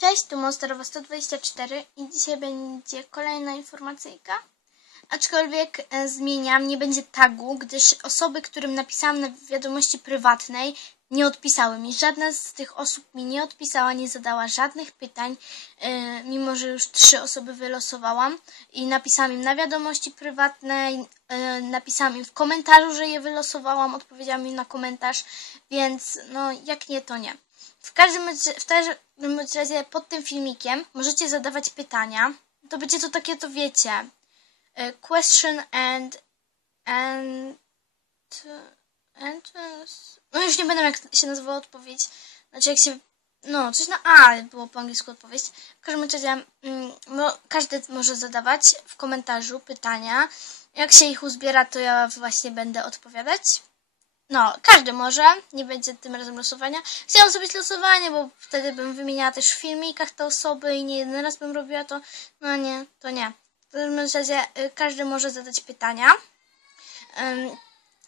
Cześć, tu Monsterowa 124 i dzisiaj będzie kolejna informacyjka. Aczkolwiek e, zmieniam, nie będzie tagu, gdyż osoby, którym napisałam na wiadomości prywatnej, nie odpisały mi. Żadna z tych osób mi nie odpisała, nie zadała żadnych pytań, e, mimo że już trzy osoby wylosowałam i napisałam im na wiadomości prywatnej, e, napisałam im w komentarzu, że je wylosowałam, odpowiedziałam im na komentarz, więc no jak nie, to nie. W każdym, w każdym razie pod tym filmikiem możecie zadawać pytania. To będzie to takie, to wiecie, e, question and and and no już nie będę jak się nazywała odpowiedź. Znaczy jak się no, coś na A było po angielsku odpowiedź. W każdym razie no, każdy może zadawać w komentarzu pytania. Jak się ich uzbiera, to ja właśnie będę odpowiadać. No, każdy może, nie będzie tym razem losowania. Chciałam zrobić losowanie, bo wtedy bym wymieniała też w filmikach te osoby i nie jeden raz bym robiła to. No nie, to nie. W każdym razie y, każdy może zadać pytania.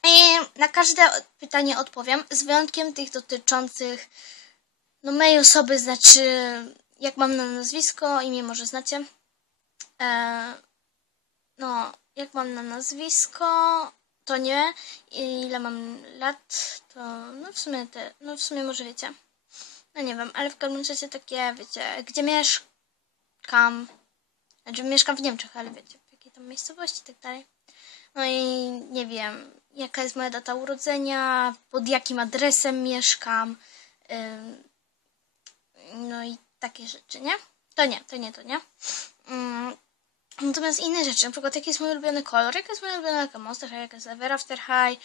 I na każde pytanie odpowiem, z wyjątkiem tych dotyczących no mojej osoby, znaczy jak mam na nazwisko, imię może znacie. E, no, jak mam na nazwisko, to nie. Ile mam lat, to no w sumie te, no w sumie może wiecie. No nie wiem, ale w każdym razie takie, wiecie, gdzie mieszkam. Znaczy mieszkam w Niemczech, ale wiecie, w jakiej tam miejscowości i tak dalej. No i nie wiem, jaka jest moja data urodzenia, pod jakim adresem mieszkam. No i takie rzeczy, nie? To nie, to nie, to nie. Ym, Natomiast inne rzeczy, na przykład jaki jest mój ulubiony kolor, jaka jest moja ulubiona lalka Monster High, jaka jest Ever After High,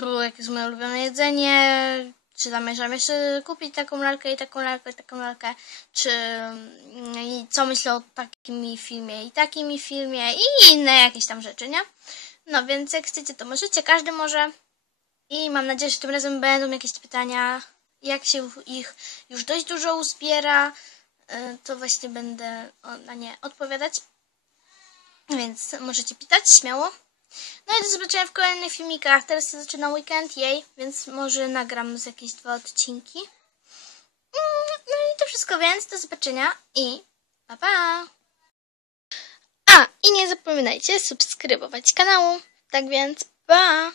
yy, jakie jest moje ulubione jedzenie, czy zamierzam jeszcze kupić taką lalkę i taką lalkę i taką lalkę, czy mm, co myślę o takim mi filmie i takim mi filmie i inne jakieś tam rzeczy, nie? No więc jak chcecie, to możecie, każdy może i mam nadzieję, że tym razem będą jakieś pytania, jak się ich już dość dużo uzbiera, to właśnie będę na nie odpowiadać. Więc możecie pytać śmiało. No i do zobaczenia w kolejnych filmikach. Teraz się zaczyna weekend, jej, więc może nagram z jakieś dwa odcinki. Mm, No i to wszystko, więc do zobaczenia i pa pa! A, i nie zapominajcie subskrybować kanału. Tak więc pa!